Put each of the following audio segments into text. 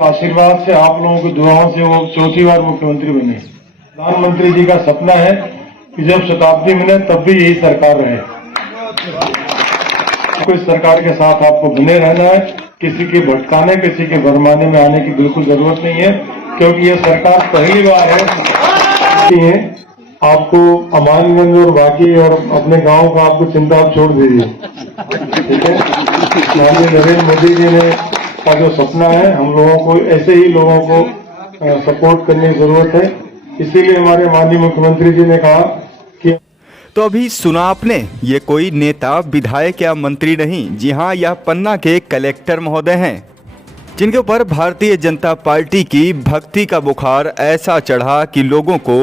आशीर्वाद से, आप लोगों की दुआओं से वो चौथी बार मुख्यमंत्री बने। प्रधानमंत्री जी का सपना है कि जब शताब्दी मिले तब भी यही सरकार रहे। आपको इस सरकार के साथ आपको बने रहना है। किसी के भटकाने, किसी के भरमाने में आने की बिल्कुल जरूरत नहीं है, क्योंकि ये सरकार पहली बार है। आपको अमानगंज और बाकी और अपने गांव का आपको चिंता आप छोड़ दीजिए, ठीक है। माननीय नरेंद्र मोदी जी ने का जो सपना है, हम लोगों को ऐसे ही लोगों को सपोर्ट करने की जरूरत है। इसीलिए हमारे माननीय मुख्यमंत्री जी ने कहा कि तो अभी सुना आपने, ये कोई नेता, विधायक या मंत्री नहीं, जी हाँ, यह पन्ना के कलेक्टर महोदय हैं, जिनके ऊपर भारतीय जनता पार्टी की भक्ति का बुखार ऐसा चढ़ा कि लोगों को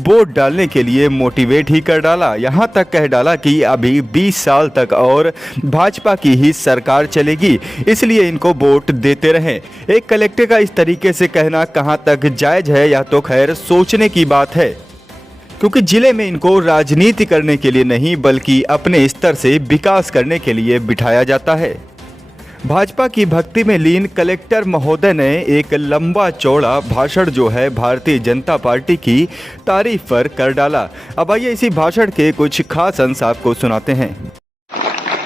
वोट डालने के लिए मोटिवेट ही कर डाला। यहाँ तक कह डाला कि अभी 20 साल तक और भाजपा की ही सरकार चलेगी, इसलिए इनको वोट देते रहें। एक कलेक्टर का इस तरीके से कहना कहाँ तक जायज़ है, या तो खैर सोचने की बात है, क्योंकि जिले में इनको राजनीति करने के लिए नहीं बल्कि अपने स्तर से विकास करने के लिए बिठाया जाता है। भाजपा की भक्ति में लीन कलेक्टर महोदय ने एक लंबा चौड़ा भाषण जो है भारतीय जनता पार्टी की तारीफ पर कर डाला। अब आइए इसी भाषण के कुछ खास अंश आपको सुनाते हैं।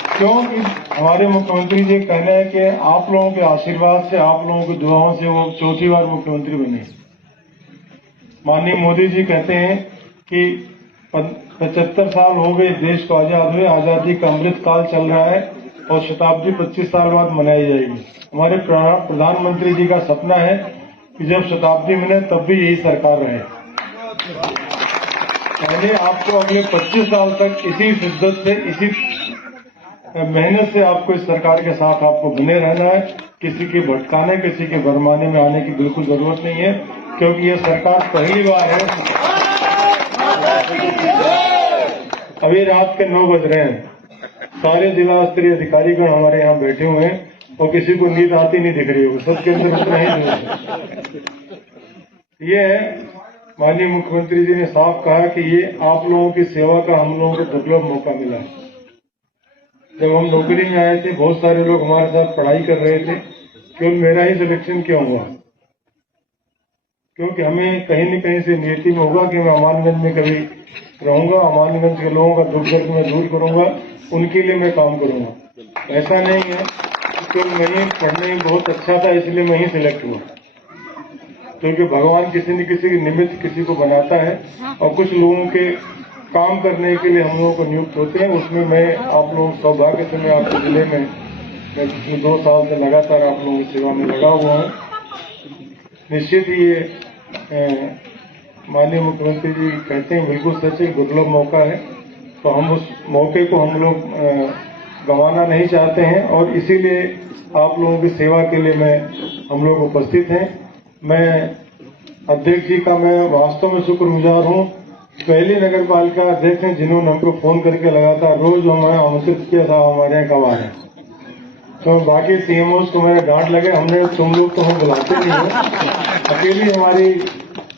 क्योंकि हमारे मुख्यमंत्री जी कहना है कि आप लोगों के आशीर्वाद से, आप लोगों की दुआओं से वो चौथी बार मुख्यमंत्री बने। माननीय मोदी जी कहते हैं कि 75 साल हो गए देश को आजाद हुए, आजादी का अमृत काल चल रहा है और शताब्दी 25 साल बाद मनाई जाएगी। हमारे प्रधानमंत्री जी का सपना है कि जब शताब्दी मिले तब भी यही सरकार रहे। पहले आपको अगले 25 साल तक इसी शिद्दत से, इसी मेहनत से आपको इस सरकार के साथ आपको बने रहना है। किसी के भटकाने, किसी के भरमाने में आने की बिल्कुल जरूरत नहीं है, क्योंकि ये सरकार पहली बार है। अभी रात के 9 बज रहे हैं, सारे जिला स्तरीय अधिकारीगण हमारे यहाँ बैठे हुए हैं और किसी को नींद आती नहीं दिख रही होगी, सबके अंदर उतना ही जोश है। ये है, माननीय मुख्यमंत्री जी ने साफ कहा कि ये आप लोगों की सेवा का हम लोगों को दुर्लभ मौका मिला है। जब हम नौकरी में आए थे, बहुत सारे लोग हमारे साथ पढ़ाई कर रहे थे, केवल मेरा ही सिलेक्शन क्यों हुआ? क्योंकि हमें कहीं न कहीं से नियति में होगा कि मैं अमानगंज में कभी रहूंगा, अमानगंज के लोगों का दुख दर्द मैं दूर करूंगा, उनके लिए मैं काम करूंगा। ऐसा नहीं है कि मैं पढ़ने में बहुत अच्छा था इसलिए मैं ही सिलेक्ट हुआ, क्योंकि भगवान किसी न किसी की निमित्त किसी को बनाता है और कुछ लोगों के काम करने के लिए हम लोगों को नियुक्त होते हैं। उसमें मैं आप लोगों सौभाग्य से मैं आपके जिले में मैं पिछले 2 साल से लगातार आप लोगों की सेवा में लगा हुआ हूँ। निश्चित ही ये माननीय मुख्यमंत्री जी कहते हैं बिल्कुल सच है, दुर्लभ मौका है, तो हम उस मौके को हम लोग गंवाना नहीं चाहते हैं और इसीलिए आप लोगों की सेवा के लिए हम लोग उपस्थित हैं। मैं अध्यक्ष जी का मैं वास्तव में शुक्रगुजार हूँ। पहली नगर पालिका अध्यक्ष हैं जिन्होंने हमको फोन करके लगातार रोज हमें आमंत्रित किया था, हमारे यहाँ कब आ रहे हैं। तो बाकी सीएमओस को मेरे डांट लगे, हमने तुम लोग तो हम बुलाते नहीं हो। अकेली हमारी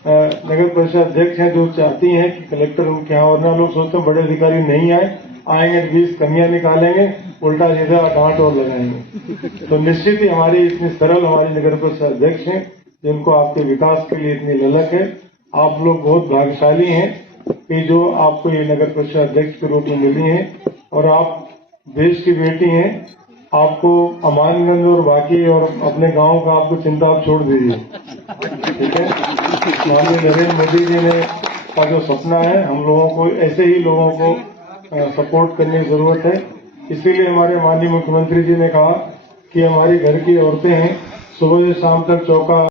नगर परिषद अध्यक्ष हैं जो चाहती हैं कि कलेक्टर उनके यहाँ, वरना लोग सोचते हैं बड़े अधिकारी नहीं आएंगे 20 कमियां निकालेंगे, उल्टा सीधा डांट और लगाएंगे। तो निश्चित ही हमारी इतनी सरल हमारी नगर परिषद अध्यक्ष हैं जिनको आपके विकास के लिए इतनी ललक है। आप लोग बहुत भाग्यशाली हैं कि जो आपको ये नगर परिषद अध्यक्ष के रूप में मिली है और आप देश की बेटी हैं। आपको अमानगंज और बाकी और अपने गांव का आपको चिंता आप छोड़ दीजिए, ठीक है। माननीय नरेंद्र मोदी जी ने का जो सपना है, हम लोगों को ऐसे ही लोगों को सपोर्ट करने की जरूरत है। इसीलिए हमारे माननीय मुख्यमंत्री जी ने कहा कि हमारी घर की औरतें हैं, सुबह से शाम तक चौका